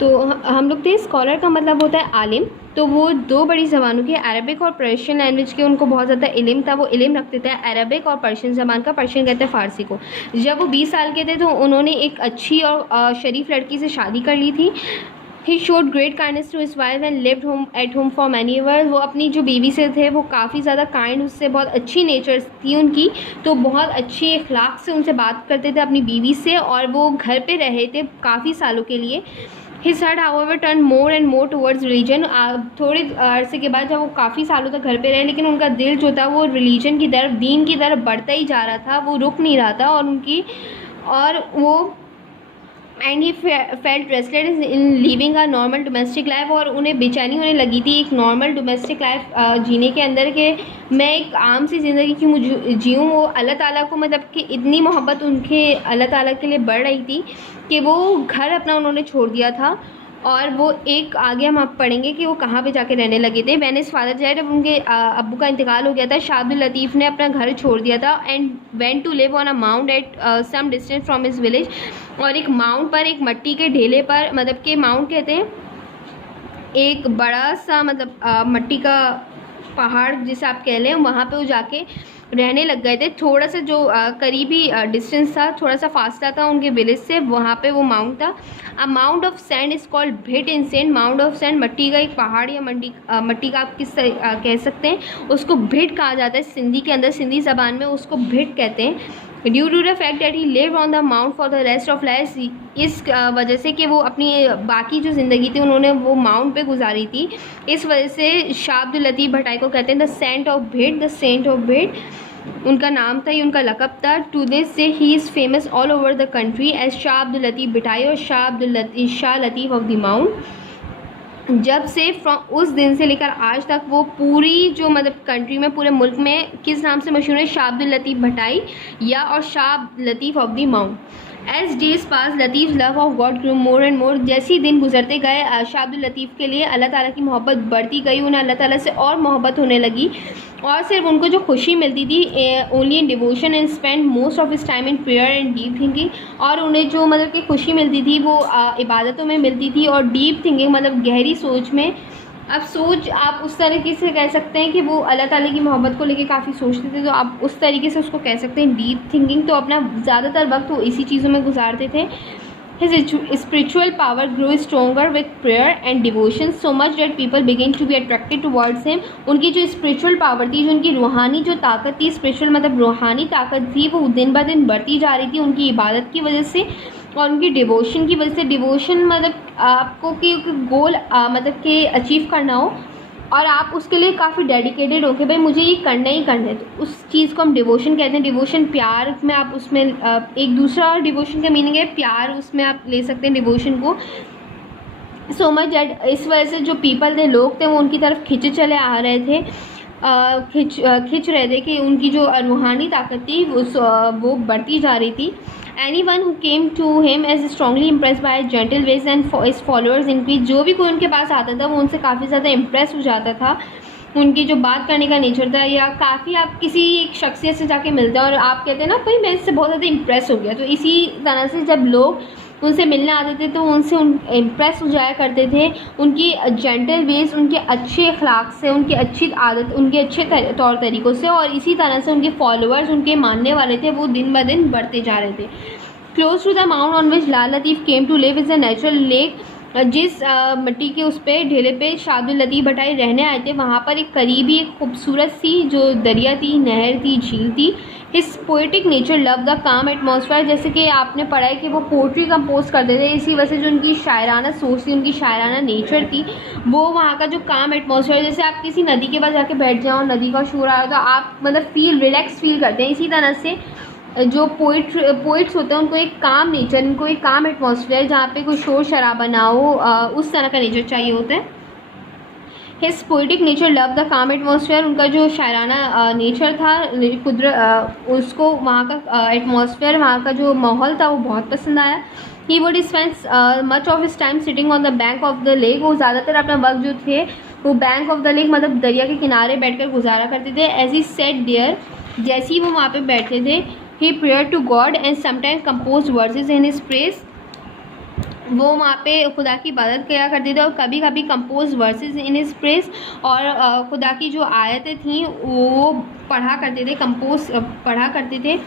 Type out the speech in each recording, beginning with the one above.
तो हम लोग थे स्कॉलर का मतलब होता है आलिम। तो वो दो बड़ी ज़बानों के, अरबिक और पर्शियन लैंग्वेज के, उनको बहुत ज़्यादा इल्म था। वो इल्म रखते थे अरबिक और पर्शियन ज़बान का। पर्शियन कहते हैं फ़ारसी को। जब वो 20 साल के थे तो उन्होंने एक अच्छी और शरीफ लड़की से शादी कर ली थी। He showed great kindness to his wife and lived at home for many years. वो अपनी जो बीवी से थे वो काफ़ी ज़्यादा काइंड, उससे बहुत अच्छी नेचर थी उनकी, तो बहुत अच्छे अखलाक से उनसे बात करते थे अपनी बीवी से, और वो घर पे रहे थे काफ़ी सालों के लिए। His heart, however, turned more and more towards religion. थोड़े अरसे के बाद जब वो काफ़ी सालों तक घर पे रहे, लेकिन उनका दिल जो था वो रिलीजन की तरफ, दीन की तरफ बढ़ता ही जा रहा था, वो रुक नहीं रहा था। और वो and he felt restless in living a normal domestic life. और उन्हें बेचैनी होने लगी थी एक नॉर्मल डोमेस्टिक लाइफ जीने के अंदर, कि मैं एक आम सी ज़िंदगी क्यों जीऊँ। वो अल्लाह ताला को, मतलब कि इतनी मोहब्बत उनके अल्लाह ताला के लिए बढ़ रही थी कि वो घर अपना उन्होंने छोड़ दिया था। और वो एक आगे हम आप पढ़ेंगे कि वो कहाँ पे जाके रहने लगे थे। व्हेन हिज फादर डाइड, जब उनके अब्बू का इंतकाल हो गया था, शाह अब्दुल लतीफ़ ने अपना घर छोड़ दिया था and went to live on a mount at some distance from his village. और एक माउंट पर, एक मट्टी के ढेले पर, मतलब कि माउंट कहते हैं एक बड़ा सा, मतलब मट्टी का पहाड़ जिसे आप कह लें, वहाँ पे वो जाके रहने लग गए थे। थोड़ा सा जो करीबी डिस्टेंस था, थोड़ा सा फासला था उनके विलेज से, वहाँ पे वो माउंट था। A mount of sand is called Bhit in Sindh. Mount of sand, मट्टी का एक पहाड़ या मट्टी का आप किस कह सकते हैं, उसको भिट कहा जाता है सिंधी के अंदर, सिंधी ज़बान में उसको भिट कहते हैं। Due to the fact that he live on the mount for the rest of life, इस वजह से कि वो अपनी बाकी जो ज़िंदगी थी उन्होंने वो माउंट पे गुजारी थी, इस वजह से शाह अब्दुल लतीफ़ भटाई को कहते हैं the saint of Bhit. The saint of Bhit उनका नाम था, ये उनका लक़ब था। टू दिस से he is famous all over the country as Shah Abdul Latif Bhittai और Shah Latif of the mount. जब से फ्रॉम उस दिन से लेकर आज तक वो पूरी जो, मतलब कंट्री में, पूरे मुल्क में किस नाम से मशहूर है? शाह अब्दुल लतीफ़ भटाई या और Shah Latif of the mount. As days passed Latif love of God grew more and more. जैसे ही दिन गुजरते गए, शाह अब्दुल लतीफ़ के लिए अल्लाह ताला की मोहब्बत बढ़ती गई, उन्हें अल्लाह ताला से और मोहब्बत होने लगी। और सिर्फ उनको जो खुशी मिलती थी only in devotion and spend most of his time in prayer and deep thinking. और उन्हें जो, मतलब कि खुशी मिलती थी वो इबादतों में मिलती थी और डीप थिंकिंग, मतलब गहरी सोच में। अब सोच आप उस तरीके से कह सकते हैं कि वो अल्लाह ताला की मोहब्बत को लेके काफ़ी सोचते थे, तो आप उस तरीके से उसको कह सकते हैं डीप थिंकिंग। तो अपना ज़्यादातर वक्त वो इसी चीज़ों में गुजारते थे। His spiritual power grew stronger with prayer and devotion so much that people began to be attracted towards him. उनकी जो स्पिरिचुअल पावर थी, जो उनकी रूहानी जो ताकत थी, स्पिरिचुअल मतलब रूहानी ताकत थी, वो दिन ब दिन बढ़ती जा रही थी उनकी इबादत की वजह से और उनकी डिवोशन की वजह से। डिवोशन मतलब आपको कि गोल मतलब कि अचीव करना हो और आप उसके लिए काफ़ी डेडिकेटेड हो कि भाई मुझे ये करना ही करना है, तो उस चीज़ को हम डिवोशन कहते हैं। डिवोशन प्यार में आप उसमें एक दूसरा डिवोशन का मीनिंग है प्यार, उसमें आप ले सकते हैं डिवोशन को। सो मच दैट इस वजह से जो पीपल थे, लोग थे, वो उनकी तरफ खिंचे चले आ रहे थे, खिंच रहे थे कि उनकी जो रूहानी ताकत थी वो बढ़ती जा रही थी। Anyone who came to him is strongly impressed by his gentle ways and his followers increased। जो भी कोई उनके पास आता था वो उनसे काफ़ी ज़्यादा इम्प्रेस हो जाता था। उनकी जो बात करने का नेचर था, या काफ़ी आप किसी एक शख्सियत से जाके मिलते हैं और आप कहते हैं ना भाई मैं इससे बहुत ज़्यादा इम्प्रेस हो गया, तो इसी तरह से जब लोग उनसे मिलने आते थे तो उनसे इम्प्रेस हो जाया करते थे। उनकी जेंटल वेज, उनके अच्छे अखलाक से, उनकी अच्छी आदत, उनके अच्छे तौर तरीक़ों से, और इसी तरह से उनके फॉलोअर्स, उनके मानने वाले थे, वो दिन ब दिन बढ़ते जा रहे थे। Close to the mount on which Lal Latif came to live is a natural lake. जिस मिट्टी के उस पे ढेले पे शाह अब्दुल लतीफ़ भटाई रहने आए थे, वहाँ पर एक करीबी, एक खूबसूरत सी जो दरिया थी, नहर थी, झील थी। His poetic nature love the काम एटमॉस्फेयर। जैसे कि आपने पढ़ा है कि वो पोइट्री कंपोज करते थे, इसी वजह से जो उनकी शायराना सोच थी, उनकी शायराना नेचर थी, वो वहाँ का जो काम एटमॉस्फेयर, जैसे आप किसी नदी के पास जाके बैठ जाओ, नदी का शोर आ रहा, तो आप मतलब रिलैक्स फील करते हैं। इसी तरह से जो पोइट्स होते हैं उनको एक काम नेचर, उनको एक काम एटमॉस्फेयर जहाँ पे कोई शोर शराबा ना हो, उस तरह का नेचर चाहिए होता है। His poetic nature love the काम एटमॉस्फेयर। उनका जो शायराना नेचर था, उसको वहाँ का एटमॉस्फेयर, वहाँ का जो माहौल था वो बहुत पसंद आया। He would spend much of his time sitting on the bank of the lake. वो ज़्यादातर अपना वक्त जो थे वो बैंक ऑफ द लेक मतलब दरिया के किनारे बैठकर गुजारा करते थे। एज ही सेट देयर, जैसे ही वो वहाँ पे बैठते थे, he prayed to God and sometimes composed verses in his praise। वो वहाँ पे खुदा की इबादत किया करते थे और कभी कभी compose versus in his press, और खुदा की जो आयतें थीं वो पढ़ा करते थे, कंपोज पढ़ा करते थे।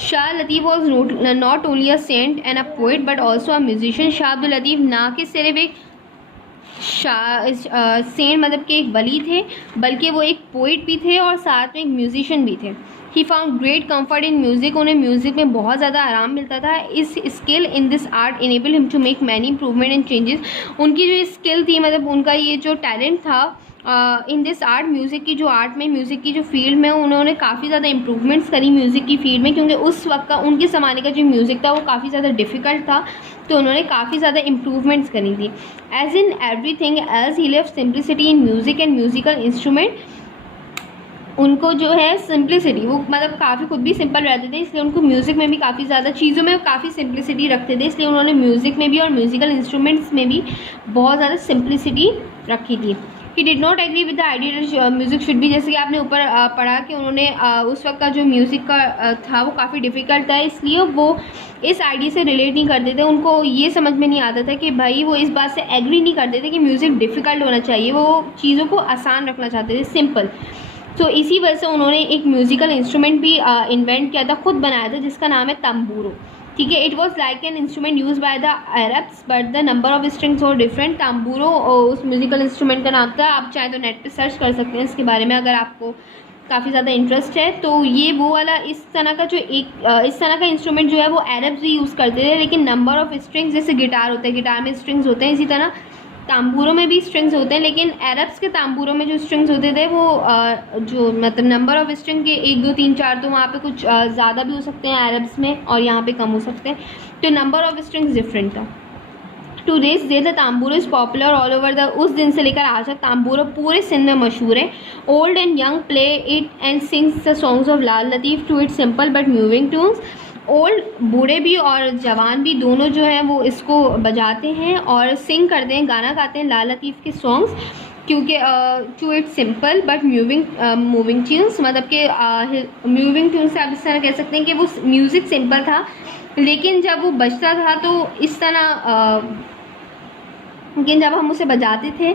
Shah Latif was not only a saint and a poet but also a musician. Shah Abdul Latif ना कि सिर्फ एक सेंट मतलब के एक वली थे, बल्कि वो एक पोइट भी थे और साथ में एक म्यूजिशियन भी थे। He found great comfort in music, उन्हें म्यूज़िक में बहुत ज़्यादा आराम मिलता था। His skill in this art enable him to make many improvement and changes. उनकी जो स्किल थी, मतलब उनका ये जो टैलेंट था इन दिस आर्ट, म्यूज़िक की जो आर्ट में, म्यूज़िक की जो फील्ड में, उन्होंने काफ़ी ज़्यादा इंप्रूवमेंट्स करी म्यूज़िक की फील्ड में, क्योंकि उस वक्त का उनके ज़माने का जो म्यूज़िक था वो काफ़ी ज़्यादा डिफ़िकल्ट था, तो उन्होंने काफ़ी ज़्यादा इंप्रूवमेंट्स करी थी। As in everything else he loved simplicity in music and musical instrument. उनको जो है सिंप्लिसिटी, वो मतलब काफ़ी खुद भी सिंपल रहते थे, इसलिए उनको म्यूज़िक में भी काफ़ी ज़्यादा चीज़ों में काफ़ी सिंप्लिसिटी रखते थे, इसलिए उन्होंने म्यूज़िक में भी और म्यूज़िकल इंस्ट्रूमेंट्स में भी बहुत ज़्यादा सिंप्लिसिटी रखी थी। He did not agree with the idea music should be, जैसे कि आपने ऊपर पढ़ा कि उन्होंने उस वक्त का जो म्यूज़िक का था वो काफ़ी डिफ़िकल्ट था, इसलिए वो इस आइडिया से रिलेट नहीं करते थे। उनको ये समझ में नहीं आता था कि भाई, वो इस बात से एग्री नहीं करते थे कि म्यूज़िक डिफ़िकल्ट होना चाहिए, वो चीज़ों को आसान रखना चाहते थे, सिंपल। तो इसी वजह से उन्होंने एक म्यूज़िकल इंस्ट्रूमेंट भी इन्वेंट किया था, खुद बनाया था, जिसका नाम है तंबूरो। ठीक है, it was like an instrument use by the Arabs but the number of strings और डिफरेंट। तंबूरो उस म्यूज़िकल इंस्ट्रूमेंट का नाम था। आप चाहे तो नेट पे सर्च कर सकते हैं इसके बारे में, अगर आपको काफ़ी ज़्यादा इंटरेस्ट है। तो ये वो वाला इस तरह का जो इस तरह का इंस्ट्रूमेंट जो है वो अरब्स भी यूज़ करते थे, लेकिन नंबर ऑफ स्ट्रिंग्स, जैसे गिटार होता है, गिटार में स्ट्रिंग्स होते हैं, इसी तरह तांबूरों में भी स्ट्रिंग्स होते हैं, लेकिन अरब्स के तांबूरों में जो स्ट्रिंग्स होते थे वो जो मतलब नंबर ऑफ स्ट्रिंग के 1 2 3 4, तो वहाँ पे कुछ ज़्यादा भी हो सकते हैं अरब्स में और यहाँ पे कम हो सकते हैं, तो नंबर ऑफ स्ट्रिंग्स डिफरेंट था। To this day the tamburo is popular all over the, उस दिन से लेकर आज तक तांबूरो पूरे सिंध में मशहूर है। Old and young play it and sings the songs of Lal Latif to it simple but moving tunes. Old, बूढ़े भी और जवान भी दोनों जो हैं वो इसको बजाते हैं और सिंग करते हैं, गाना गाते हैं लाल लतीफ़ के सॉन्ग्स, क्योंकि to it simple but moving tunes, मतलब कि मूविंग ट्यून्स से आप इस तरह कह सकते हैं कि वो म्यूज़िक सिंपल था, लेकिन जब वो बजता था तो इस तरह लेकिन जब हम उसे बजाते थे